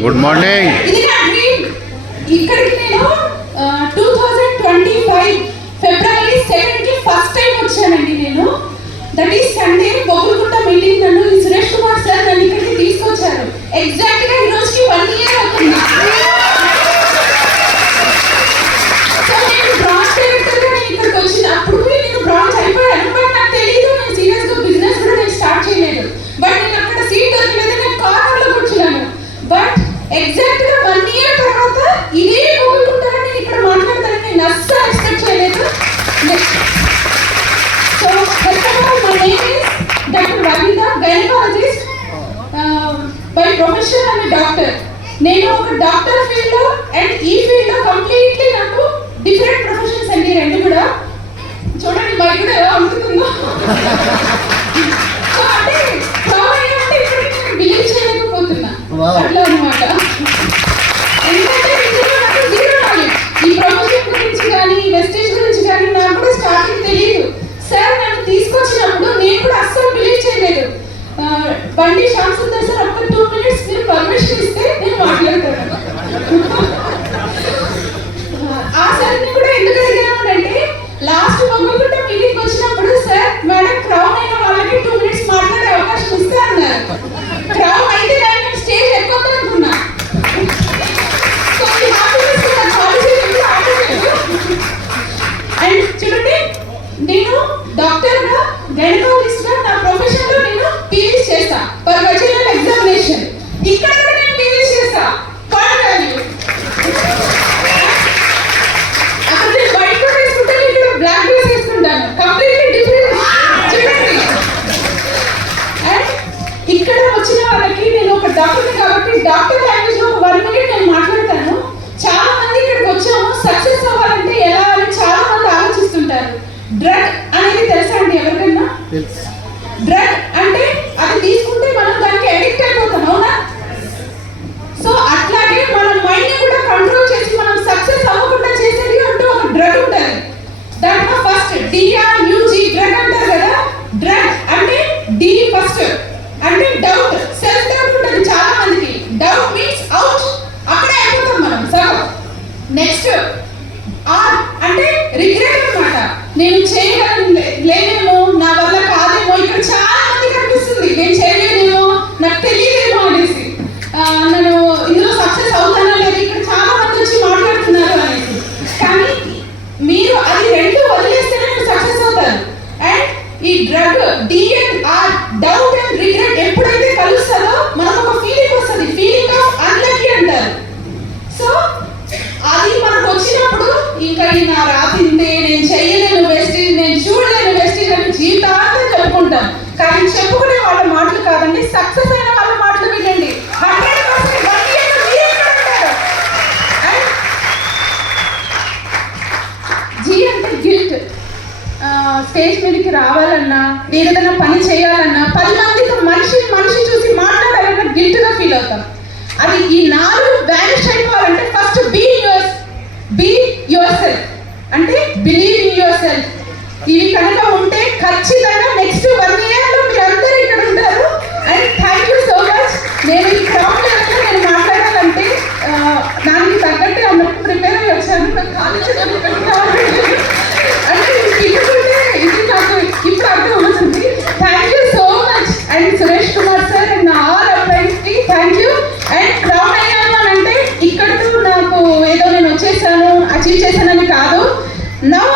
Good morning. ఇది నా dream. ఇక్కడికి నేను 2025 ఫిబ్రవరి 7 కి ఫస్ట్ టైం వచ్చానండి నేను. That is Sunday. Bogulugunta meeting నన్ను ఈ సురేష్ కుమార్ సార్ నన్ను ఇక్కడికి తీసుకొచ్చారు. ఎగ్జాక్ట్ గా ఈ రోజుకి 1 ఇయర్ అవుతుంది. సో నేను బ్రాంచ్ డైరెక్టర్ గా నేను ఇక్కడికి వచ్చిన అప్పుడు నేను బ్రాంచ్ అయిపోయాను. బట్ నాకు తెలియదు నేను సీరియస్ గా బిజినెస్ కూడా నేను స్టార్ట్ చేయలేదు. బట్ నేను అక్కడ సీట్ దొరకలేదు, నేను కార్నర్ లో కూర్చున్నాను. బట్ ఎగ్జాక్ట్ గా 1 ఇయర్ తర్వాత ఇదే బొగులుగుంటలో నేను ఇక్కడ మాట్లాడతానని నేను అస్సలు ఎక్స్పెక్ట్ చేయలేదు. So first of all my name is doctor Ravitha, gynaecologist by profession and doctor. నేను ఒక డాక్టర్ ఫీల్డ్ లో అండ్ ఈ ఫీల్డ్ లో కంప్లీట్లీ నాకు డిఫరెంట్ ప్రొఫెషన్స్ అండి రెండు కూడా. చూడండి మైక్ కూడా ఎలా ఉంటుందో. సో అంటే ప్రాబ్లం అంటే ఇప్పుడు నేను బిలీవ్ చేయలేకపోతున్నా అట్లా అనమాట. ఎందుకంటే నాకు జీరో నాలెడ్జ్ ఈ ప్రొఫెషన్ గురించి కానీ వెస్టేజ్ గురించి కానీ నాకు కూడా స్టార్టింగ్ తెలియదు. సార్ నన్ను తీసుకొచ్చినప్పుడు నేను కూడా అస్సలు బిలీవ్ చేయలేదు. బండి శ్యామ్ సుందర్ సార్ ఒక్క 2 minutes మీరు పర్మిషన్ ఇస్తే నేను మాట్లాడతాను. ఆ సార్ని కూడా ఎందుకు అడిగానంటే లాస్ట్ బొమ్మగుంట మీటింగ్ వచ్చినప్పుడు సార్ మేడం క్రౌన్ అయిన వాళ్ళకి 2 minutes మాట్లాడే అవకాశం ఇస్తే అన్నారు. క్రౌన్ అయితే నేను స్టేజ్ ఎక్కొద్దు అనుకున్నా. సో ఈ హ్యాపీనెస్ నా కాలేజీ ఎప్పుడు ఆగలేదు. అండ్ చూడండి నేను డాక్టర్ గా గైనకాలజిస్ట్ గా నా ప్రొఫెషన్ లో నేను పీవీస్ చేస్తా పర్ వెజినల్ ఎగ్జామినేషన్. ఇక్కడ కూడా నేను పీవీస్ చేస్తా పర్ వాల్యూ. అక్కడ నేను వైట్ కోట్ వేసుకుంటాను, ఇక్కడ బ్లాక్ డ్రెస్ వేసుకుంటాను. కంప్లీట్లీ డిఫరెంట్ చూడండి. అండ్ ఇక్కడ వచ్చిన వాళ్ళకి నేను ఒక డాక్టర్ కాబట్టి డాక్టర్ లాంగ్వేజ్ లో 1 minute నేను మాట్లాడతాను. చాలా మంది ఇక్కడికి వచ్చాము సక్సెస్ అవ్వాలంటే ఎలా అని చాలా మంది ఆలోచిస్తుంటారు. డ్రగ్ అనేది తెలుసా అండి ఎవరికన్నా? డ్రగ్ అంటే అది తీసుకుంటే మనం దానికి అడిక్ట్ అయిపోతాం, అవునా? సో అట్లాగే మన మైండ్ ని కూడా కంట్రోల్ చేసి మనం సక్సెస్ అవ్వకుండా చేసేది అంటూ ఒక డ్రగ్ ఉంటుంది. దాంట్లో ఫస్ట్ DRUG డ్రగ్ అంటారు కదా. డ్రగ్ అంటే D ఫస్ట్ అంటే డౌట్, సెల్ఫ్ డౌట్ ఉంటుంది చాలా మందికి. డౌట్ మీన్స్ అవుట్, అక్కడే అయిపోతాం మనం సగం. నెక్స్ట్ R అంటే రిగ్రెట్ అన్నమాట. నేను చేయలేనేమో, నా వల్ల కాదేమో. ఇక్కడ చాలా మందికి అనిపిస్తుంది నేను చేయలేనేమో, నాకు తెలియదేమో అనేసి. నేను ఇందులో సక్సెస్ అవుతానో లేదు ఇక్కడ చాలా మంది వచ్చి మాట్లాడుతున్నారు అనేసి. కానీ మీరు అది రెండు వదిలేస్తేనే మీరు సక్సెస్ అవుతారు. అండ్ ఈ drug D and R doubt and regret ఎప్పుడైతే కలుస్తుందో మనకు ఒక ఫీలింగ్ వస్తుంది, ఫీలింగ్ ఆఫ్ అన్లక్కీ అంటారు. సో అది మనకు వచ్చినప్పుడు ఇంకా ఈ నా రాతిందే, నేను చెయ్యలేను వెస్టేజ్, నేను చూడలేను వెస్టేజ్ అని జీవితాంతం చెప్పుకుంటాం. కానీ చెప్పుకునే వాళ్ళ మాటలు కాదండి, సక్సెస్ అయిన వాళ్ళ మాటలు వినండి. 100% 1 year మీరే ఇక్కడ ఉంటారు. అండ్ G అంటే గిల్ట్. స్టేజ్ మీదకి రావాలన్నా ఏదైనా పని చేయాలన్నా 10 మందితో మనిషి చూసి మాట్లాడాలన్నా గిల్ట్ గా ఫీల్ అవుతాం. అది ఈ 4 వ్యానిష్ అయిపోవాలంటే ఫస్ట్ బీ యువర్ సెల్ఫ్ అంటే బిలీవ్ ఇన్ యువర్ సెల్ఫ్. ఇవి కనుక ఉంటే ఖచ్చితంగా నెక్స్ట్ 1 year లో మీరు అందరూ ఇక్కడ ఉంటారు. And thank you so much. నేను ఈ క్రౌడ్ నేను మాట్లాడాలంటే దానికి తగ్గట్టు అన్నట్టు ప్రిపేర్ అయ్యి వచ్చాను. నాకు కాలేజ్ అంటే ఇప్పుడుంటే ఇది నాకు ఇప్పుడు అర్థం అవుతుంది. Thank you so much. And Suresh Kumar sir and all uplines కి థ్యాంక్ యూ. అండ్ క్రౌడ్ అయ్యాను అని అంటే ఇక్కడతో నాకు ఏదో నేను వచ్చేసాను అచీవ్ చేశానని కాదు. నౌ